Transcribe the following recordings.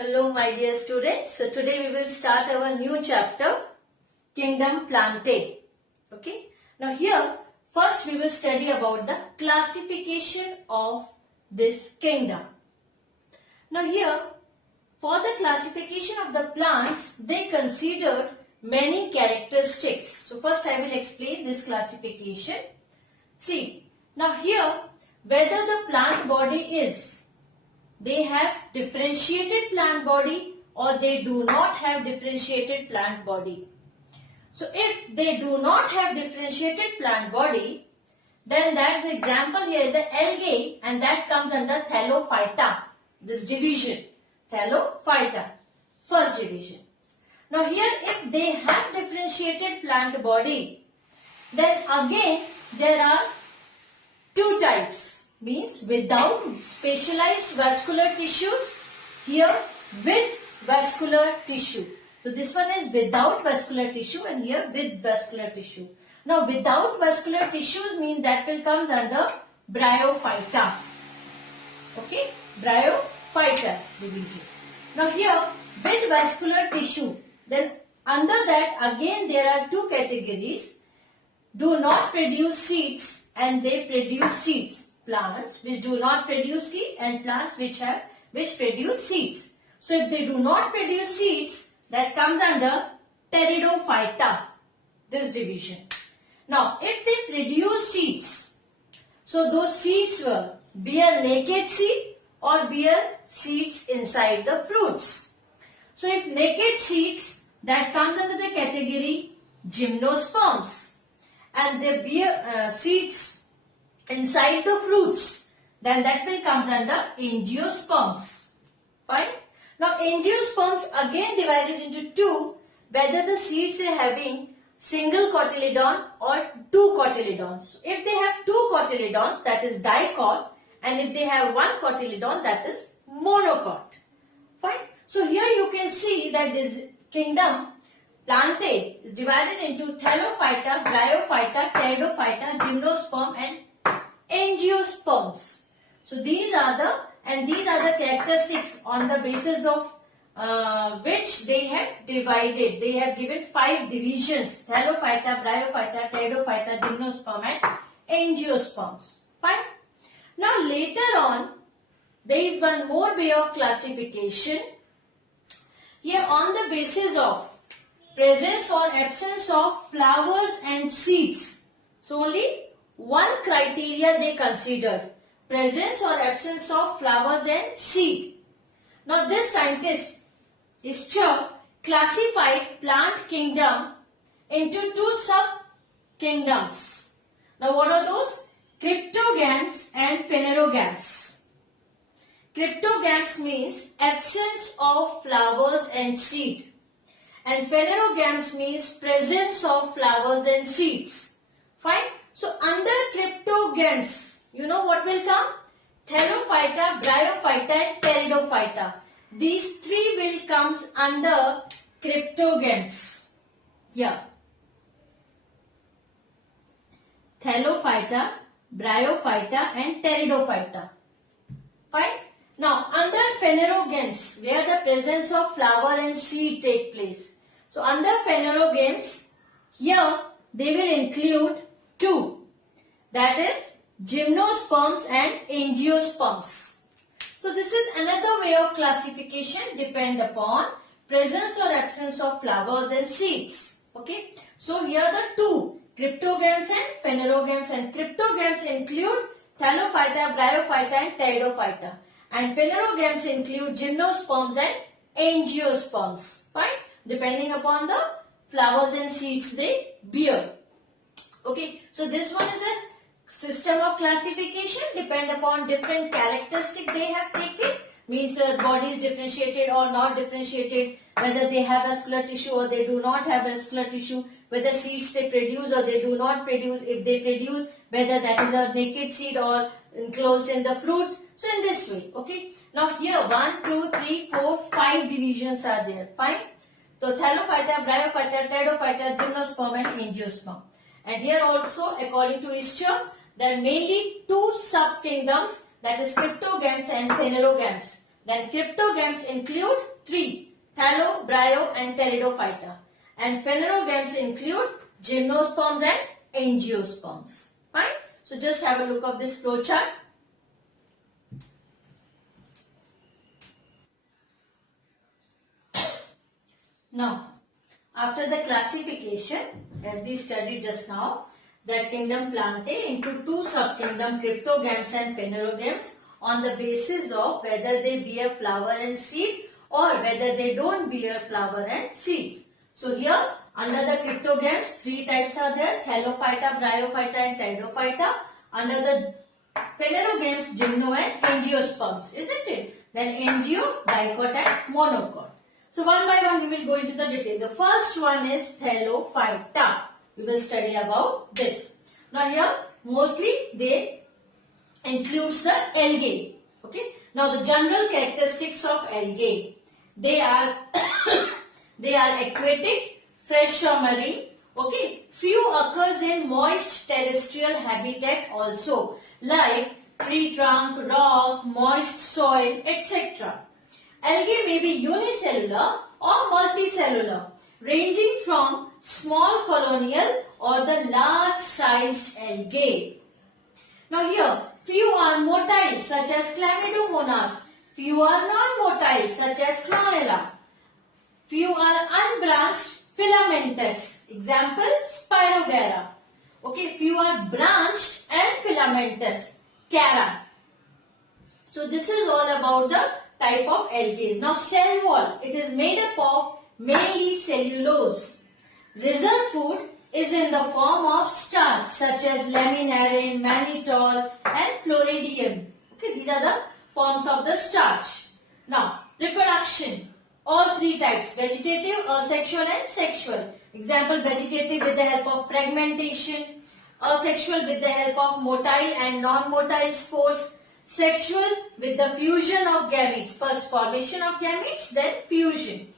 Hello my dear students. So today we will start our new chapter, Kingdom Plantae. Okay. Now here first we will study about the classification of this kingdom. Now here for the classification of the plants they considered many characteristics. So first I will explain this classification. See, now here whether the plant body is, they have differentiated plant body or they do not have differentiated plant body. So if they do not have differentiated plant body, then that is example here is the algae and that comes under Thallophyta, this division, Thallophyta, first division. Now here if they have differentiated plant body, then again there are two types, means without specialized vascular tissues, here with vascular tissue. So this one is without vascular tissue and here with vascular tissue. Now without vascular tissues means that will come under Bryophyta. Okay, Bryophyta division. Now here with vascular tissue, then under that again there are two categories. Do not produce seeds and they produce seeds. Plants which do not produce seed and plants which produce seeds. So if they do not produce seeds, that comes under Pteridophyta, this division. Now if they produce seeds, so those seeds will bear naked seed or bear seeds inside the fruits. So if naked seeds, that comes under the category Gymnosperms, and they bear seeds inside the fruits, then that will come under Angiosperms. Fine. Now Angiosperms again divided into two, whether the seeds are having single cotyledon or two cotyledons. So if they have two cotyledons, that is dicot, and if they have one cotyledon, that is monocot. Fine. So here you can see that this kingdom Plantae is divided into Thallophyta, Bryophyta, Pteridophyta, Gymnosperm and Angiosperms. So these are the characteristics on the basis of which they have divided. They have given 5 divisions: Thallophyta, Bryophyta, Pteridophyta, Gymnosperm and Angiosperms. Fine. Now later on, there is one more way of classification. Here on the basis of presence or absence of flowers and seeds. So only one criteria they considered: presence or absence of flowers and seed. Now this scientist, Ischer, classified plant kingdom into 2 sub-kingdoms. Now what are those? Cryptogams and phanerogams. Cryptogams means absence of flowers and seed, and phanerogams means presence of flowers and seeds. Fine. So under cryptogams, you know what will come? Thallophyta, Bryophyta and Pteridophyta. These 3 will comes under cryptogams. Yeah. Thallophyta, Bryophyta and Pteridophyta. Fine. Now under phanerogams, where the presence of flower and seed take place. So under phanerogams, here they will include 2, that is Gymnosperms and Angiosperms. So this is another way of classification, depend upon presence or absence of flowers and seeds. Okay. So here are the 2, cryptogams and phanerogams, and cryptogams include Thallophyta, Bryophyta and Pteridophyta, and phanerogams include Gymnosperms and Angiosperms. Fine. Depending upon the flowers and seeds they bear. Okay, so this one is a system of classification, depend upon different characteristics they have taken, means body is differentiated or not differentiated, whether they have vascular tissue or they do not have vascular tissue, whether seeds they produce or they do not produce, if they produce, whether that is a naked seed or enclosed in the fruit. So in this way, okay. Now here 1, 2, 3, 4, 5 divisions are there. Fine. So Thallophyta, Bryophyta, Pteridophyta, Gymnosperm and Angiosperm. And here also, according to Ischer, there are mainly 2 sub-kingdoms, that is cryptogams and phanerogams. Then cryptogams include three: Thallo, Brio and Pteridophyta. And phanerogams include gymnosperms and angiosperms. Fine. So just have a look of this flow chart. Now, after the classification, as we studied just now, that kingdom Plantae into two subkingdom cryptogams and phanerogams on the basis of whether they bear flower and seed or whether they don't bear flower and seeds. So here under the cryptogams, three types are there: Thallophyta, Bryophyta and Pteridophyta. Under the phanerogams, gymno and angiosperms, isn't it? Then angio, dicot and monocot. So one by one we will go into the detail. The first one is Thallophyta. We will study about this. Now here mostly they includes the algae. Okay. Now the general characteristics of algae. They are they are aquatic, fresh or marine. Okay. Few occurs in moist terrestrial habitat also, like tree trunk, rock, moist soil, etc. Algae may be unicellular or multicellular, ranging from small colonial or the large-sized algae. Now here, few are motile such as Chlamydomonas, few are non-motile such as Chlorella, few are unbranched filamentous, example Spirogyra. Okay, few are branched and filamentous, Chara. So this is all about the type of algae. Now cell wall, it is made up of mainly cellulose. Reserve food is in the form of starch such as laminarin, mannitol and floridium. Okay, these are the forms of the starch. Now reproduction, all three types: vegetative, asexual and sexual. Example, vegetative with the help of fragmentation, asexual with the help of motile and non-motile spores, sexual with the fusion of gametes. First formation of gametes, then fusion.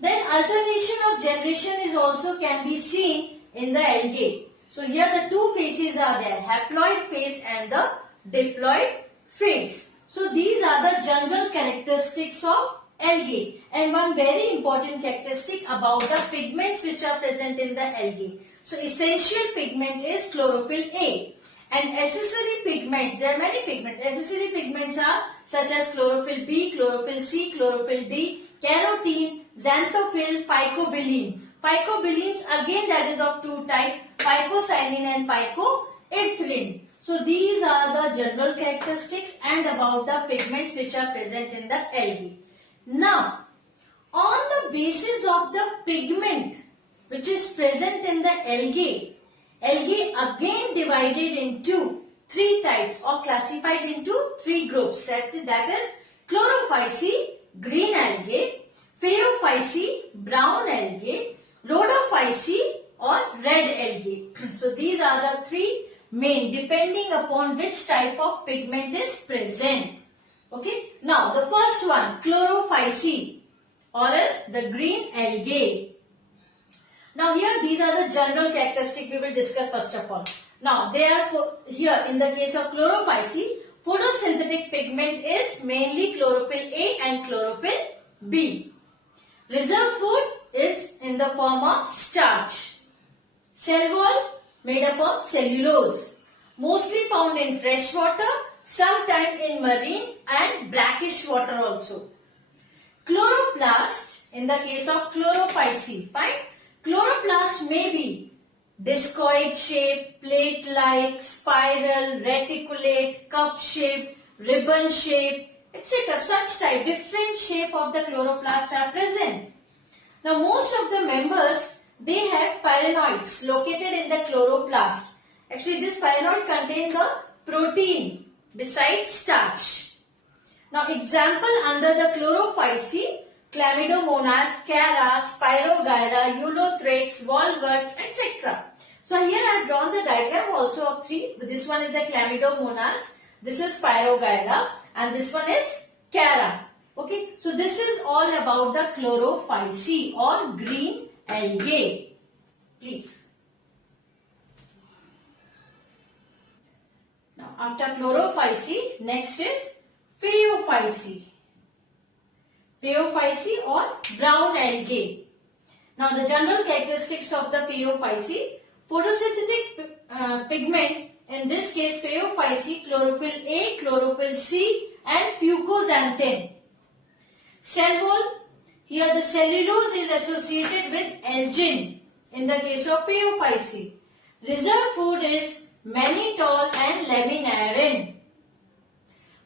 Then alternation of generation is also can be seen in the algae. So here the two phases are there, haploid phase and the diploid phase. So these are the general characteristics of algae. And one very important characteristic about the pigments which are present in the algae. So essential pigment is chlorophyll A. And accessory pigments, there are many pigments. Accessory pigments are such as chlorophyll B, chlorophyll C, chlorophyll D, carotene, xanthophyll, phycobilin. Phycobilins again that is of two types, phycocyanin and phycoethylene. So these are the general characteristics and about the pigments which are present in the algae. Now, on the basis of the pigment which is present in the algae again divided into three types or classified into three groups. That is Chlorophyceae, green algae, Phaeophyceae, brown algae, Rhodophyceae or red algae. So these are the three main depending upon which type of pigment is present. Okay. Now the first one, Chlorophyceae or else the green algae. Now here these are the general characteristics we will discuss first of all. Now they are here in the case of Chlorophyceae, photosynthetic pigment is mainly chlorophyll A and chlorophyll B. Reserve food is in the form of starch. Cell wall made up of cellulose. Mostly found in fresh water, sometimes in marine and brackish water also. Chloroplast in the case of Chlorophyceae. Fine. Chloroplast may be discoid shape, plate-like, spiral, reticulate, cup shape, ribbon shape, etc. Such type, different shape of the chloroplast are present. Now most of the members, they have pyrenoids located in the chloroplast. Actually this pyrenoid contains the protein besides starch. Now example under the Chlorophyceae, Chlamydomonas, Chara, Spirogyra, Eulothrax, Volvox, etc. So here I have drawn the diagram also of three. This one is a Chlamydomonas, this is Spirogyra and this one is Chara. Okay, so this is all about the Chlorophyceae or green algae. Please. Now after Chlorophyceae, next is Phaeophyceae. Phaeophyce or brown algae. Now the general characteristics of the Phaeophyce: photosynthetic pigment, in this case Phaeophyce, chlorophyll A, chlorophyll C and fucoxanthin. Cell wall, here the cellulose is associated with algin in the case of Phaeophyce. Reserve food is mannitol and laminarin.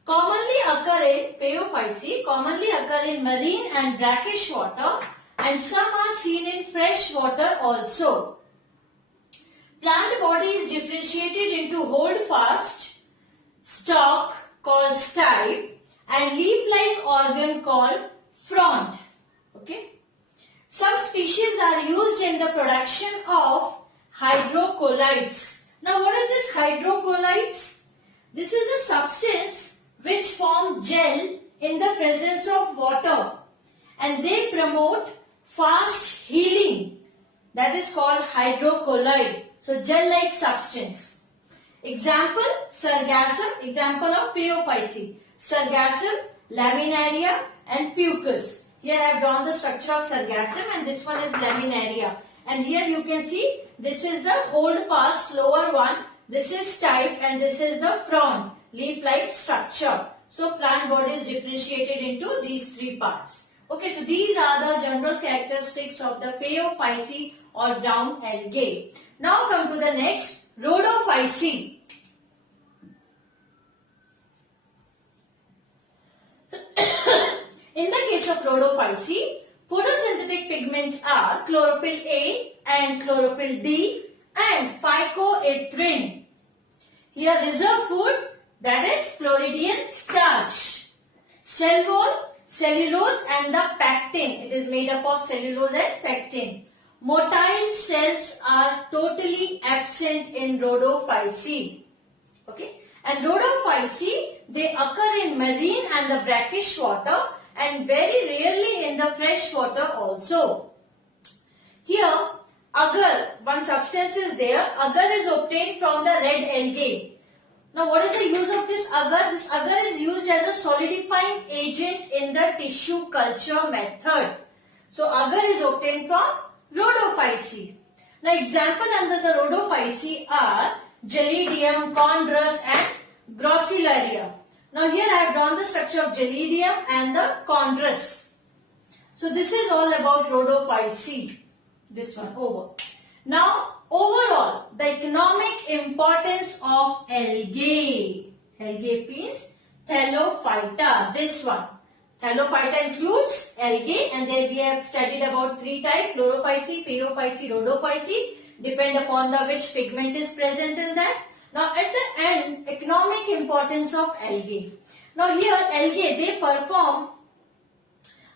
Commonly occur in Phaeophyce, commonly occur in marine and brackish water, and some are seen in fresh water also. Plant body is differentiated into holdfast stalk called stipe and leaf-like organ called frond. Okay. Some species are used in the production of hydrocolloids. Now what is this hydrocolloids? This is a substance which form gel in the presence of water, and they promote fast healing. That is called hydrocolloid. So gel-like substance. Example, Sargassum, example of Phaeophyce. Sargassum, Laminaria and Fucus. Here I have drawn the structure of Sargassum and this one is Laminaria. And here you can see this is the holdfast lower one, this is stipe and this is the frond, leaf-like structure. So plant body is differentiated into these three parts. Okay, so these are the general characteristics of the Phaeophyce or brown algae. Now come to the next, Rhodophyce. In the case of Rhodophyce, photosynthetic pigments are chlorophyll A and chlorophyll B and phycoerythrin. Here reserve food, that is Floridian starch. Cell wall, cellulose and the pectin. It is made up of cellulose and pectin. Motile cells are totally absent in Rhodophyce. Okay. And Rhodophyce, they occur in marine and the brackish water and very rarely in the fresh water also. Here, agar, one substance is there. Agar is obtained from the red algae. Now, what is the use of this agar? This agar is used as a solidifying agent in the tissue culture method. So, agar is obtained from Rhodophyce. Now, example under the Rhodophyce are Gelidium, Chondrus and Grossellaria. Now, here I have drawn the structure of Gelidium and the Chondrus. So, this is all about Rhodophyce. This one over. Now, overall, the economic importance of algae. Algae means Thallophyta. This one. Thallophyta includes algae, and then we have studied about three types: Chlorophyce, Phaeophyce, Rhodophyce. Depend upon the which pigment is present in that. Now, at the end, economic importance of algae. Now, here algae, they perform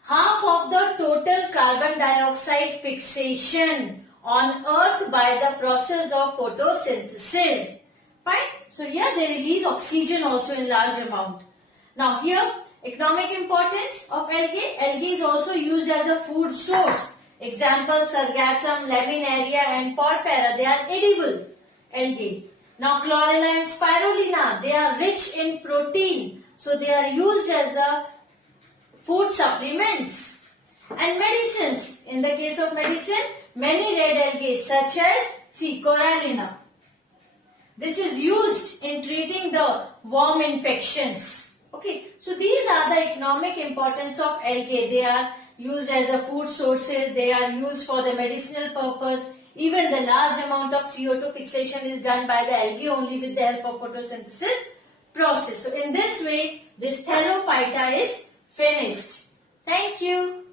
half of the total carbon dioxide fixation on earth by the process of photosynthesis. Fine. So, here they release oxygen also in large amount. Now, here economic importance of algae. Algae is also used as a food source. Example, Sargassum, Laminaria and Porphyra, they are edible algae. Now, Chlorella and Spirulina, they are rich in protein. So, they are used as a food supplements. And medicines. In the case of medicine, many red algae such as Corallina. This is used in treating the worm infections. Okay, so these are the economic importance of algae. They are used as a food sources. They are used for the medicinal purpose. Even the large amount of CO2 fixation is done by the algae only with the help of photosynthesis process. So in this way, this Thallophyta is finished. Thank you.